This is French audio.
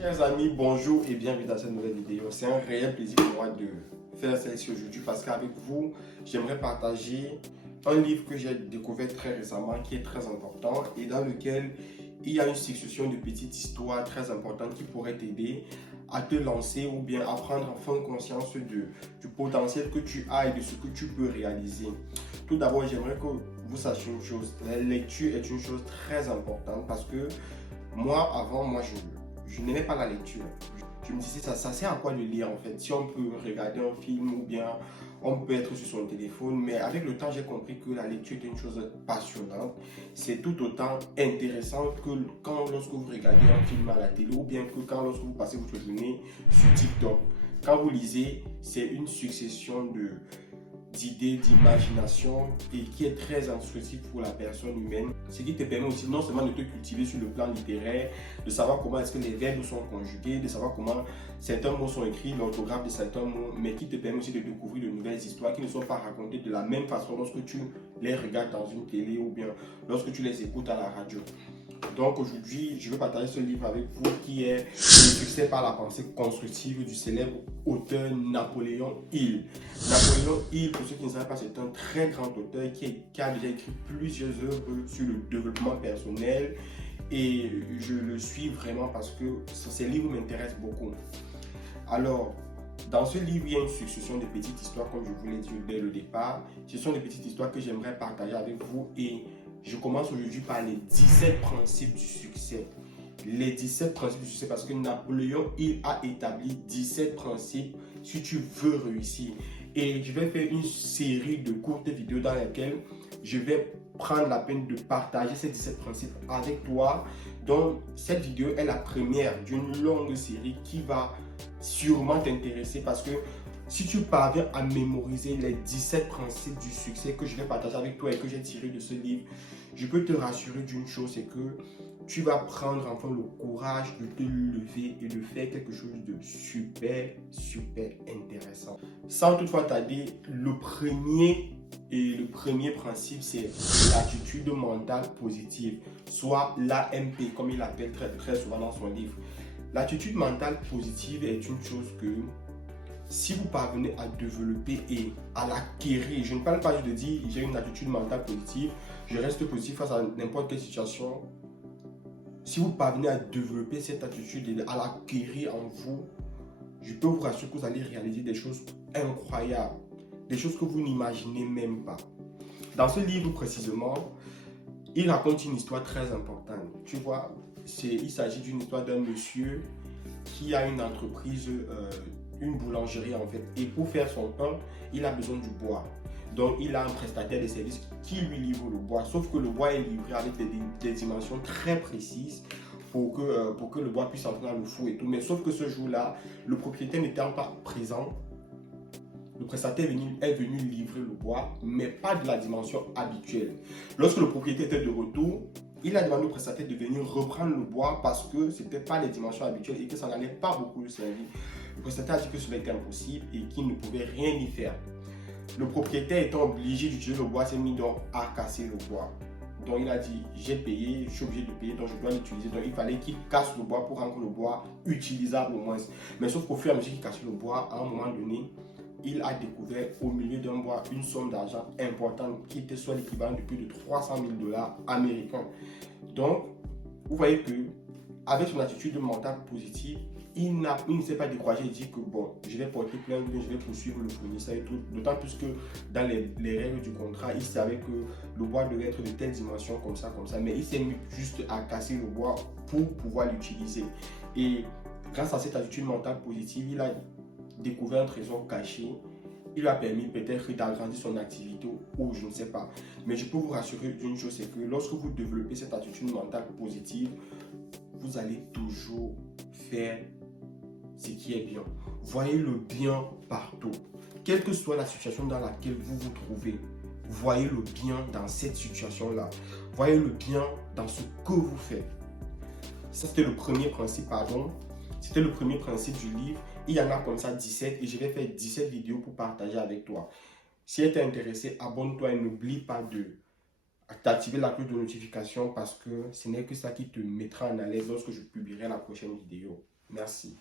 Chers amis, bonjour et bienvenue dans cette nouvelle vidéo. C'est un réel plaisir pour moi de faire celle-ci aujourd'hui parce qu'avec vous, j'aimerais partager un livre que j'ai découvert très récemment qui est très important et dans lequel il y a une succession de petites histoires très importantes qui pourraient t'aider à te lancer ou bien à prendre enfin conscience du potentiel que tu as et de ce que tu peux réaliser. Tout d'abord, j'aimerais que vous sachiez une chose. La lecture est une chose très importante parce que moi, avant, je n'aimais pas la lecture. Je me disais, ça sert à quoi de lire en fait? Si on peut regarder un film ou bien on peut être sur son téléphone, mais avec le temps, j'ai compris que la lecture est une chose passionnante. C'est tout autant intéressant que lorsque vous regardez un film à la télé ou bien que lorsque vous passez votre journée sur TikTok. Quand vous lisez, c'est une succession d'idées, d'imagination et qui est très instructif pour la personne humaine. Ce qui te permet aussi non seulement de te cultiver sur le plan littéraire, de savoir comment est-ce que les verbes sont conjugués, de savoir comment certains mots sont écrits, l'orthographe de certains mots, mais qui te permet aussi de découvrir de nouvelles histoires qui ne sont pas racontées de la même façon lorsque tu les regardes dans une télé ou bien lorsque tu les écoutes à la radio. Donc aujourd'hui, je vais partager ce livre avec vous qui est Le succès par la pensée constructive du célèbre auteur Napoléon Hill. Napoléon Hill, pour ceux qui ne savent pas, c'est un très grand auteur qui a déjà écrit plusieurs œuvres sur le développement personnel et je le suis vraiment parce que ces livres m'intéressent beaucoup. Alors, dans ce livre, il y a une succession de petites histoires, comme je vous l'ai dit dès le départ. Ce sont des petites histoires que j'aimerais partager avec vous et je commence aujourd'hui par les 17 principes du succès. Les 17 principes du succès parce que Napoléon, il a établi 17 principes si tu veux réussir. Et je vais faire une série de courtes vidéos dans lesquelles je vais prendre la peine de partager ces 17 principes avec toi. Donc, cette vidéo est la première d'une longue série qui va sûrement t'intéresser parce que si tu parviens à mémoriser les 17 principes du succès que je vais partager avec toi et que j'ai tiré de ce livre, je peux te rassurer d'une chose, c'est que tu vas prendre enfin le courage de te lever et de faire quelque chose de super intéressant. Sans toutefois tarder, le premier principe, c'est l'attitude mentale positive, soit l'AMP, comme il l'appelle très souvent dans son livre. L'attitude mentale positive est une chose que si vous parvenez à développer et à l'acquérir, je ne parle pas juste de dire j'ai une attitude mentale positive, je reste positif face à n'importe quelle situation. Si vous parvenez à développer cette attitude et à l'acquérir en vous, je peux vous rassurer que vous allez réaliser des choses incroyables, des choses que vous n'imaginez même pas. Dans ce livre précisément, il raconte une histoire très importante. Tu vois, il s'agit d'une histoire d'un monsieur qui a une entreprise, une boulangerie en fait. Et pour faire son pain, il a besoin du bois. Donc il a un prestataire de service qui lui livre le bois. Sauf que le bois est livré avec des dimensions très précises pour que le bois puisse entrer dans le four et tout. Mais sauf que ce jour-là, le propriétaire n'étant pas présent, le prestataire est venu livrer le bois, mais pas de la dimension habituelle. Lorsque le propriétaire était de retour, il a demandé au prestataire de venir reprendre le bois parce que ce n'était pas les dimensions habituelles et que ça n'allait pas beaucoup le servir. Le prestataire a dit que cela était impossible et qu'il ne pouvait rien y faire. Le propriétaire étant obligé d'utiliser le bois, s'est mis donc à casser le bois. Donc il a dit, j'ai payé, je suis obligé de payer, donc je dois l'utiliser. Donc il fallait qu'il casse le bois pour rendre le bois utilisable au moins. Mais sauf qu'au fur et à mesure qu'il cassait le bois, à un moment donné, il a découvert au milieu d'un bois une somme d'argent importante qui était soit l'équivalent de plus de 300 000 dollars américains. Donc, vous voyez que avec son attitude mentale positive, il ne s'est pas découragé et dit que bon, je vais porter plainte, je vais poursuivre le fournisseur et tout. D'autant plus que dans les règles du contrat, il savait que le bois devait être de telle dimension, comme ça. Mais il s'est mis juste à casser le bois pour pouvoir l'utiliser. Et grâce à cette attitude mentale positive, il a découvert un trésor caché. Il lui a permis peut-être d'agrandir son activité ou je ne sais pas. Mais je peux vous rassurer d'une chose, c'est que lorsque vous développez cette attitude mentale positive, vous allez toujours faire ce qui est bien. Voyez le bien partout. Quelle que soit la situation dans laquelle vous vous trouvez, voyez le bien dans cette situation-là. Voyez le bien dans ce que vous faites. Ça, c'était le premier principe, pardon. C'était le premier principe du livre. Il y en a comme ça 17 et je vais faire 17 vidéos pour partager avec toi. Si tu es intéressé, abonne-toi et n'oublie pas d'activer la cloche de notification parce que ce n'est que ça qui te mettra en alerte lorsque je publierai la prochaine vidéo. Merci.